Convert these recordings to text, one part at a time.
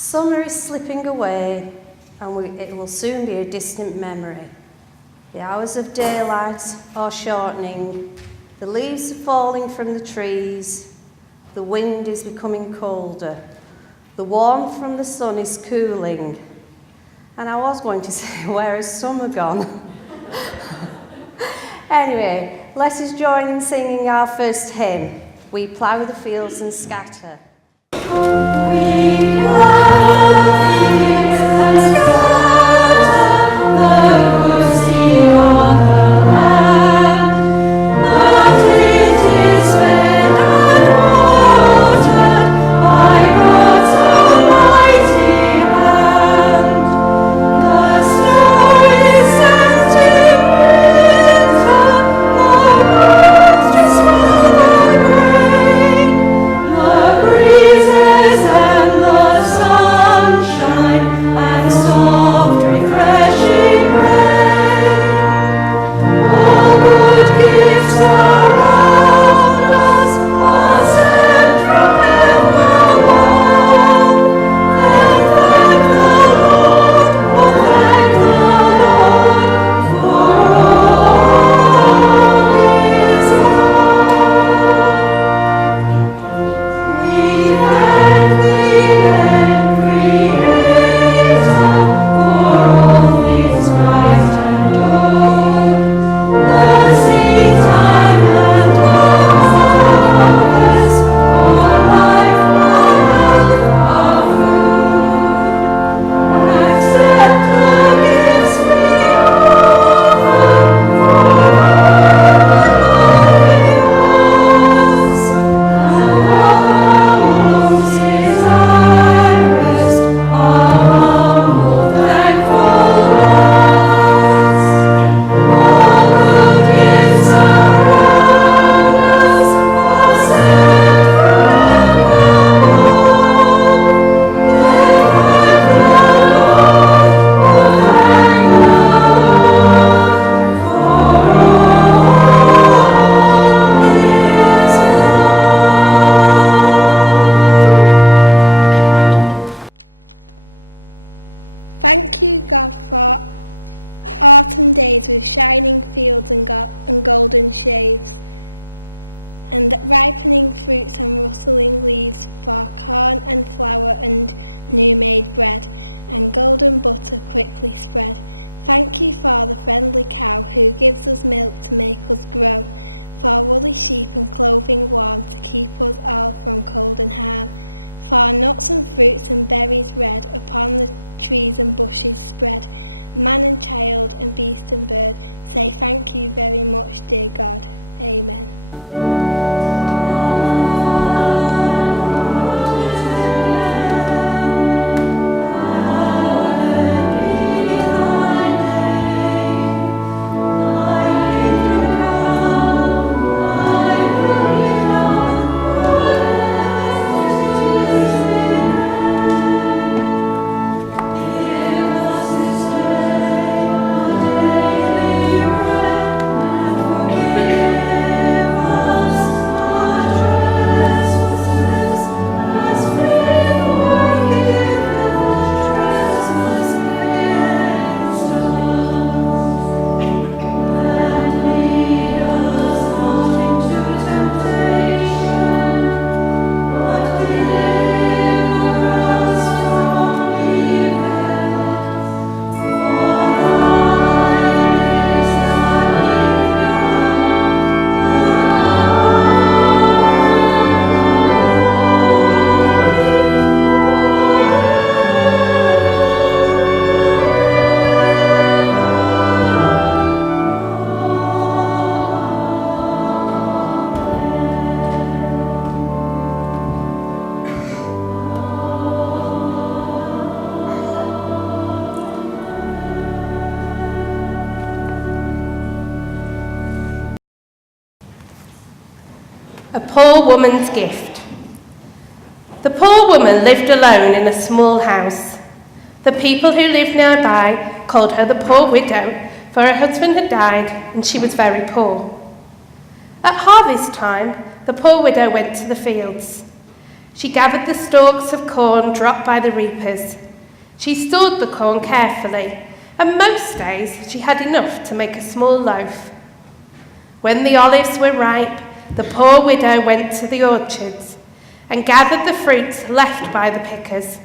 Summer is slipping away, and it will soon be a distant memory. The hours of daylight are shortening, the leaves are falling from the trees, the wind is becoming colder, the warmth from the sun is cooling. And I was going to say, where has summer gone? Anyway, let us join in singing our first hymn, We Plough the Fields and Scatter. We plough the fields and scatter the good seed on the land, but it is fed and watered by God's almighty hand. The snow is sent in winter, the birds to swallow grain, the breezes and the sunshine and soft refreshing rain. All good gifts around us are sent from heaven above. Then thank the Lord, oh thank the Lord, for all His love. We thank Thee then, Creator, for all Things bright and good, the seed time and harvest, for life, for health, for food. Accept the gifts we offer, for Thank you, God, for autumn days with shining fields and golden shades, and ripening fruits and rustling leaves, for corn and flour and new-made bread, and golden butter quickly spread. Thank you for the friendly cow who gives us milk to make us grow, for woolly sheep and clothing warm to keep us all from cold and harm, for nuts and fruits and berries red upon the trees and bushes spread. Man and child and beast and bird say thank you very much, dear God. Amen. A poor woman's gift. The poor woman lived alone in a small house. The people who lived nearby called her the poor widow, for her husband had died and she was very poor. At harvest time, the poor widow went to the fields. She gathered the stalks of corn dropped by the reapers. She stored the corn carefully, and most days she had enough to make a small loaf. When the olives were ripe, the poor widow went to the orchards and gathered the fruits left by the pickers.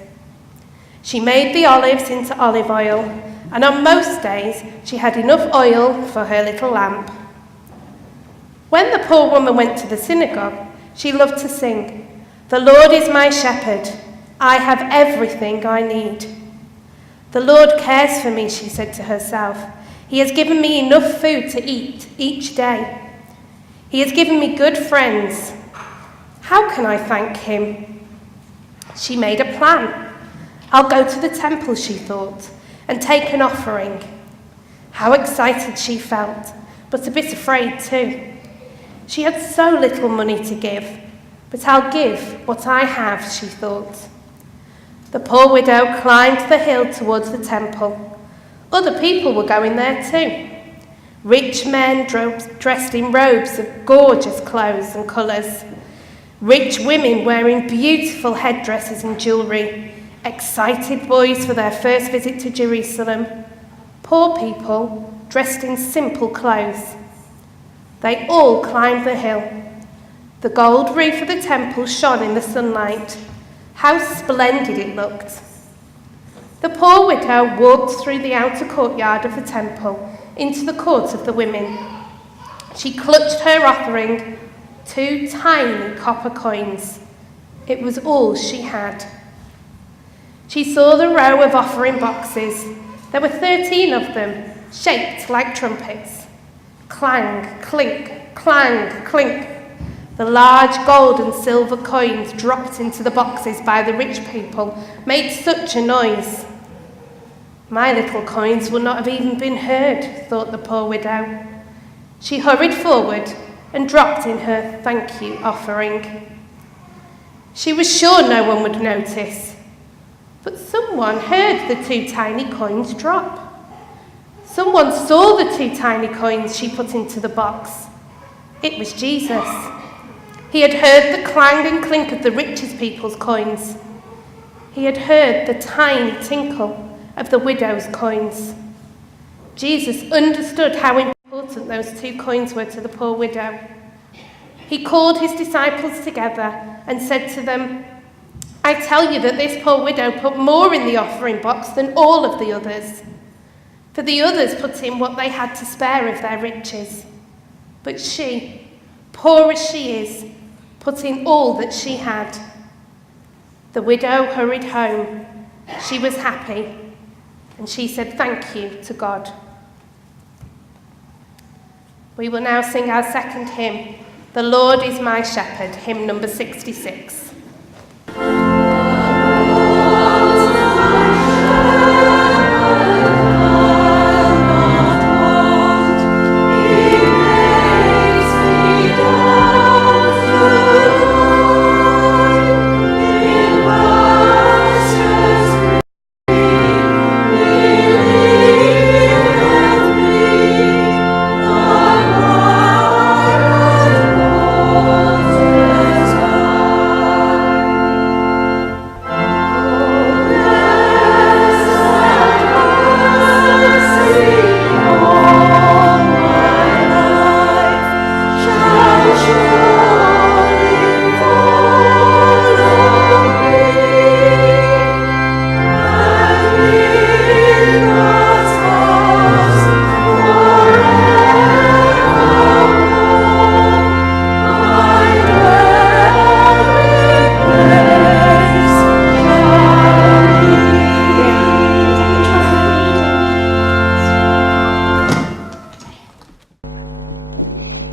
She made the olives into olive oil, and on most days she had enough oil for her little lamp. When the poor woman went to the synagogue, she loved to sing, "The Lord is my shepherd. I have everything I need." "The Lord cares for me," she said to herself. "He has given me enough food to eat each day. He has given me good friends. How can I thank him?" She made a plan. "I'll go to the temple," she thought, "and take an offering." How excited she felt, but a bit afraid too. She had so little money to give, but I'll give what I have, she thought. The poor widow climbed the hill towards the temple. Other people were going there too. Rich men dressed in robes of gorgeous clothes and colours. Rich women wearing beautiful headdresses and jewellery. Excited boys for their first visit to Jerusalem. Poor people dressed in simple clothes. They all climbed the hill. The gold roof of the temple shone in the sunlight. How splendid it looked. The poor widow walked through the outer courtyard of the temple into the court of the women. She clutched her offering, 2 tiny copper coins. It was all she had. She saw the row of offering boxes. There were 13 of them, shaped like trumpets. Clang, clink, clang, clink. The large gold and silver coins dropped into the boxes by the rich people made such a noise. My little coins would not have even been heard, thought the poor widow. She hurried forward and dropped in her thank you offering. She was sure no one would notice, but someone heard the 2 tiny coins drop. Someone saw the 2 tiny coins she put into the box. It was Jesus. He had heard the clang and clink of the richest people's coins. He had heard the tiny tinkle of the widow's coins. Jesus understood how important those 2 coins were to the poor widow. He called his disciples together and said to them, "I tell you that this poor widow put more in the offering box than all of the others. For the others put in what they had to spare of their riches. But she, poor as she is, put in all that she had." The widow hurried home. She was happy, and she said thank you to God. We will now sing our second hymn, "The Lord is my Shepherd," hymn number 66.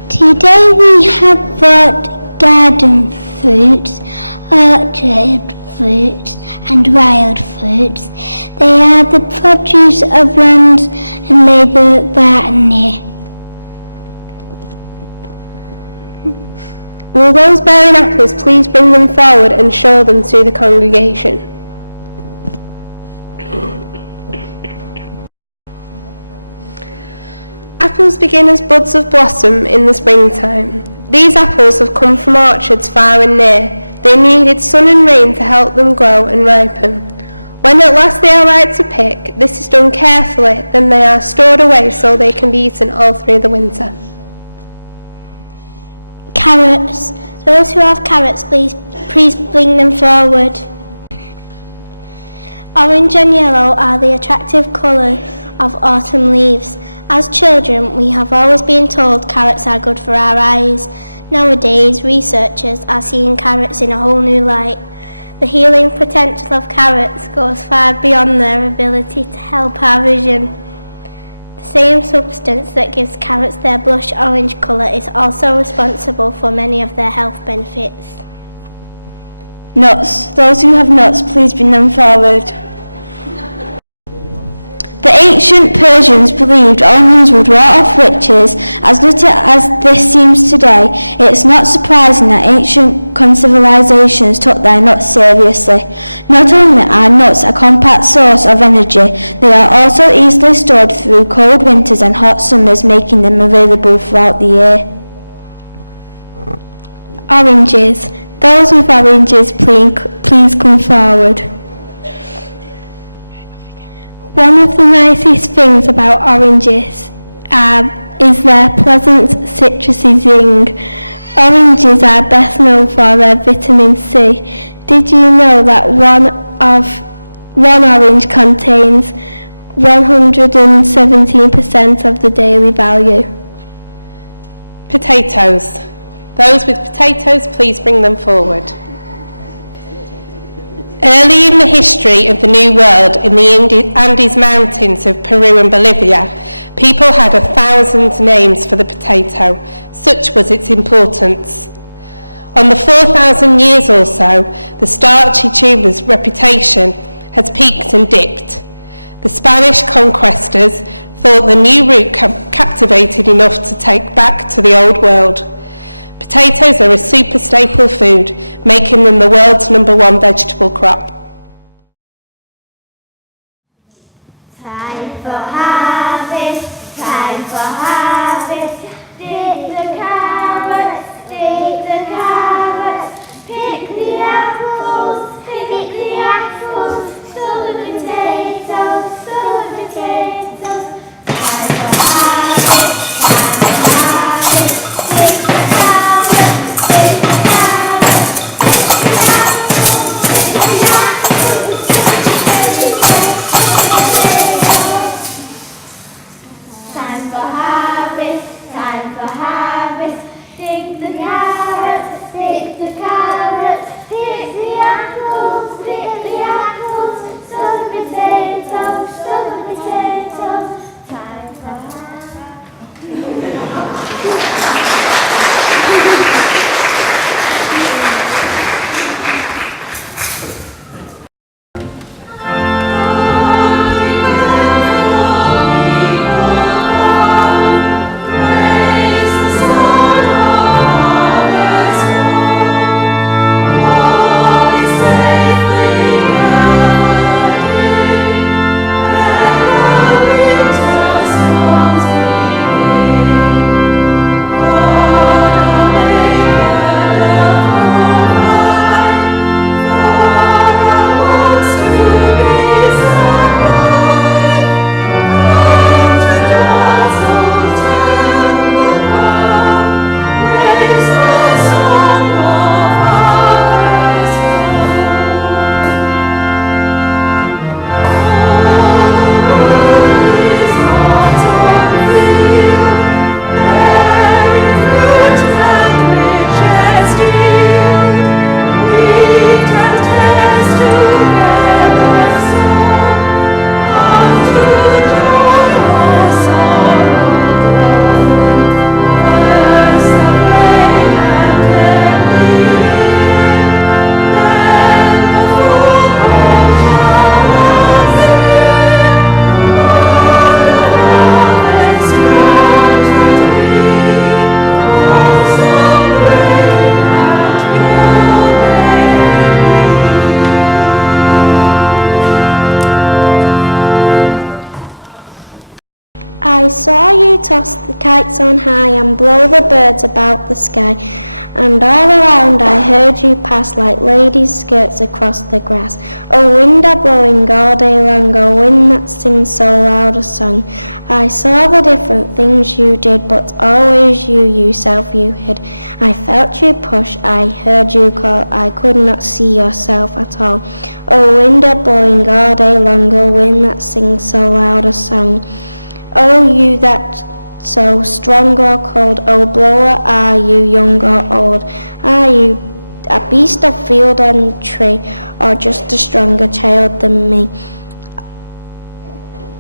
Today we have brought garden fruits, orchard fruits and wild fruits. They are the produce of lands and labour at Bartony. Will those bearing apples please bring them forward and show them to the congregation? Apples begin as buds of blossom in the springtime. These apples have come from orchards far and near. They needed sun and rain to help them grow and ripen. When at last they are ripe to pick, this is done carefully, then they are stored away so they can be eaten all through the winter. Carrots. Those who have carrots, please bring them forward. Orange and yellow are the attractive colour of autumn leaves. As children, we have always been told carrots are good for our eyes. Nowadays, researchers are seeing carrots in a whole new light. The healing potential of carrots goes far beyond their ability to help our vision. The same substance that gives carrots their blush orange colour is also responsible for many of their health benefits. Nuts. Those who have nuts, please bring them forward. The ancient Persians believed almonds would ward off witches. As little as this seems today, it's not surprising that ancient civilizations took their nuts seriously. Not only are nuts a compact source of energy, they are also easily stored through cold winters and hot summers, making them available throughout the year. Oranges. Those with oranges, please come forward. One of the nicest things about oranges is their pleasant citrusy zing. Oranges are best known for their vitamin C. Did you know that one orange contains 117% of the daily value? Potatoes. Those with potatoes, please bring them forward. Early in the history of the New World, in the Andes Mountains of Peru and Bolivia, people had 1,000 names for the potato. Such was its importance. On the 4,000 years or so, the starchy tuber's reputation has peaked and dipped. The Spanish conquistors thought the new root captivated enough to take back to the old world. Potatoes are a super staple food, making them the world's #1 vegetable crop. Time for harvest, time for harvest. Dig the carrots, dig the carrots. Pick the apples, sow the potatoes, sow the potatoes. Time for harvest, time for harvest. Dig the carrots, dig the carrots. Time for harvest, time for harvest. Dig the carrots, dig the carrots. Pick the apples, sow the potatoes, sow the potatoes. Time for I saw you toss the kites on high and blow the birds about the sky. And all around I heard you pass like ladies' skirts across the grass. Oh, wind a blowing all day long, oh, wind that sings so loud a song. I saw the different things you did, but always you yourself you hid. I felt you push, I heard you call, I could not see yourself at all. Oh, wind a blowing all day long, oh, wind that sings so loud a song. Oh, you that so strong or cold, oh blower, are you young or old? Are you a beast of field and tree, or just a stronger child than me?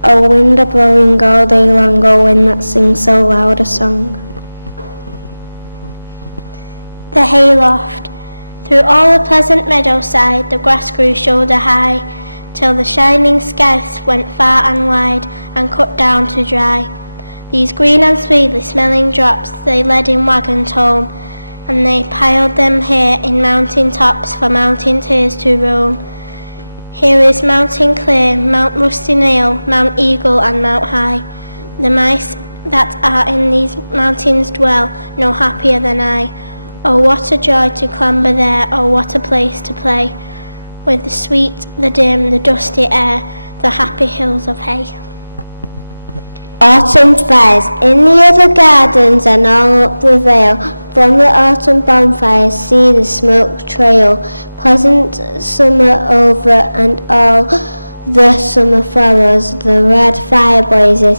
Oh, wind a blowing all day long, oh wind that sings so loud a song. The hayloft. Through all the pleasant meadowside, the grass grew shoulder high, till the shining skies went far and wide, and cut down to dry. These green and sweetly smelling drops they led in wagons home, and they piled them here in mountain tops for mountain tears to roam. Here is Mountain Clear, Mount Rusty Nail, Mount Eagle and Mount High. The mice that are in these mountains dwell, no happier than I. Oh, what a joy to clamber there, oh, what a place to play, with the sweet, the dim, the dusty air, the happy hills of hay. Autumn fires in the other gardens and all up the vale. From the autumn bonfires see the smoke trail. Pleasant summer over and all the summer flowers. The red fire blazes,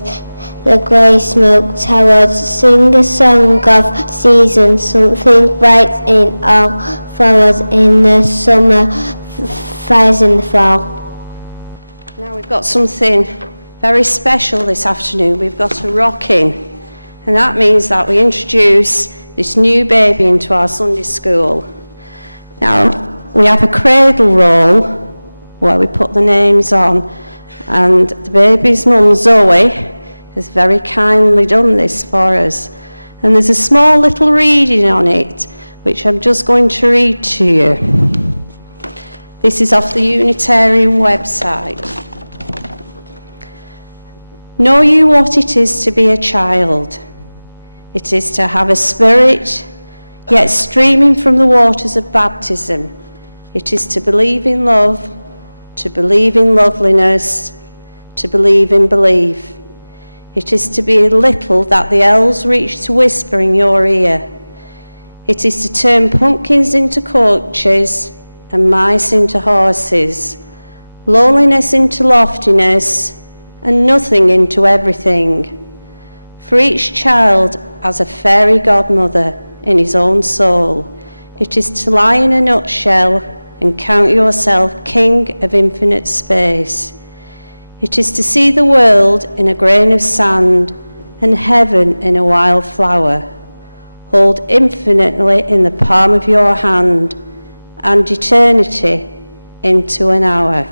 the grey smoke towers. Sing a song of seasons, something bright in all flowers in the summer, fires in the fall. Now we've got something very special this afternoon. We've got a rocking, and that means that we introduce this new baby into our Sunday school. Now we have a cradle roll where we put the names on, and the baby's mum Zoe has very kindly done this for us, and there's a small little reading on it which I'm just going to read to you. This is off the Unitarian website. Know you what it is to be a child? It is to have a spirit, yet streaming from the waters of baptism. It is to believe in love, to believe in loveliness, to believe in belief. It is to be little that the elves reach to whisper in your ear. It is to turn pumpkins into coaches and mice into horses, loneliness into loftiness, and nothing into everything. For each child has a fairy godmother in his own soul. It is to lie in a nutshell and count yourself king of infinite space. It is to see the world in a grain of sand and heaven in a wild flower. Hold infinitely in the palm of your hand and eternity into an hour.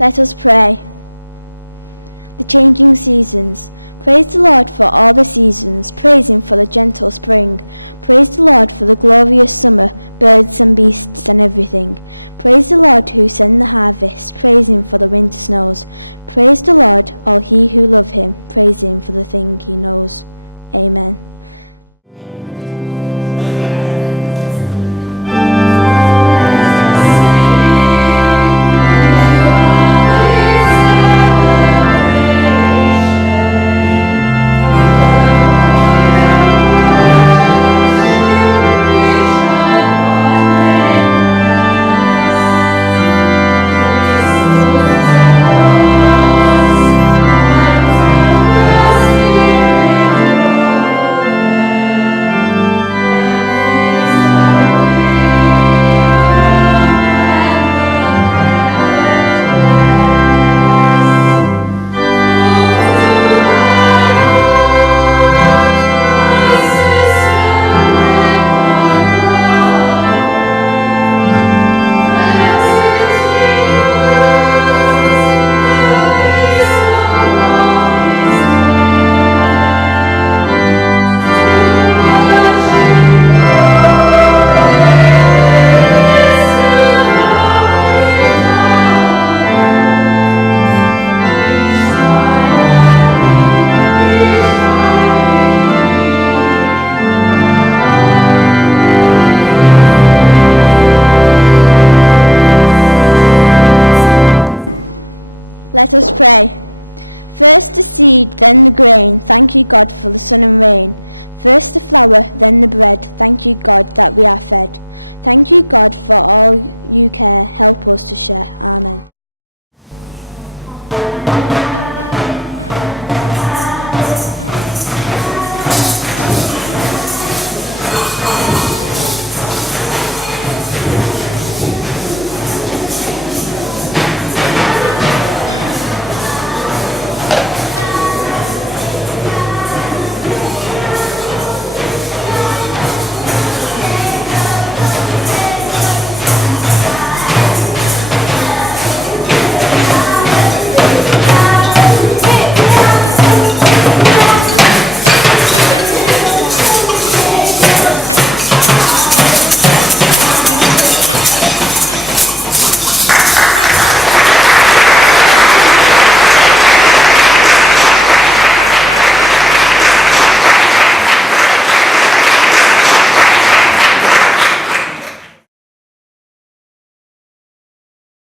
Let us pray. The changing seasons. Praise the Lord for all the seasons. Praise him for the gentle spring. Praise the Lord for the glorious summer, birds and beasts and everything. Praise the Lord who sent the harvest. Praise him for the winter snows. Praise the Lord, all he who love him. Praise him for the thing he knows. Amen. Let us pray. First the seed, then the grain, thank you God for the sun and rain. First the flour, then the bread, thank you God that we are fed. Thank you God for all you care, help us to share. Amen.